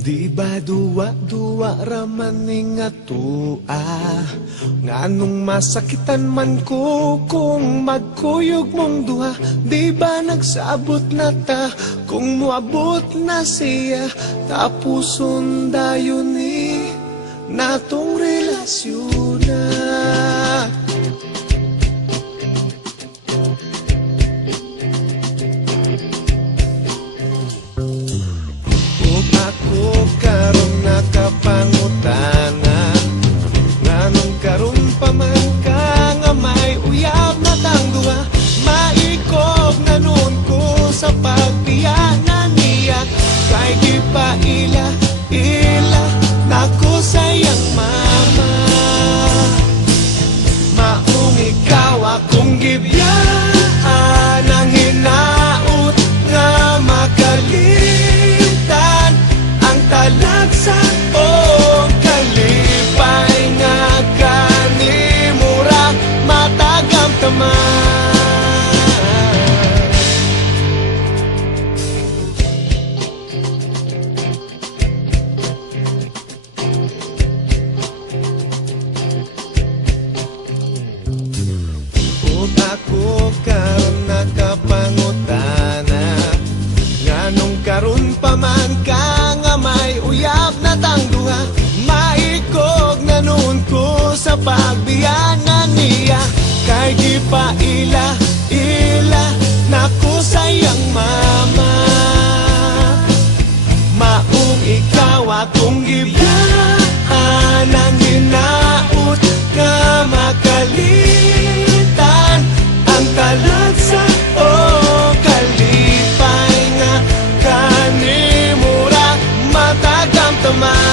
Di ba duwa-duwa raman ning atua, nganong masakitan man ko kung magkuyog mong duha. Di ba nagsabot na ta kung muabot na siya, tapuson dayon ni natong relasyon na. Ako karon nakapangutana, nganong karon pa man ka nga may uyab na tangduha. Maikog na nun ko sa pagpiyanan niya, kay gipaila nako sayang mama. Maong ikaw akong gibiyaan, ang hinaut nga makalitan ang talagsa o kalipay nga kanimura matagamtaman. Kung ako karon nakapangutana, nganong karon pa man ka nga may uyab na tangduha. Maikog na nun ko sa pagbiyanan niya, kay gipaila nako sayang mama. Maong ikaw akong gibiyaan, ang hinaut nga makalitan ang talagsa o kalipay nga kanimura matagamtaman.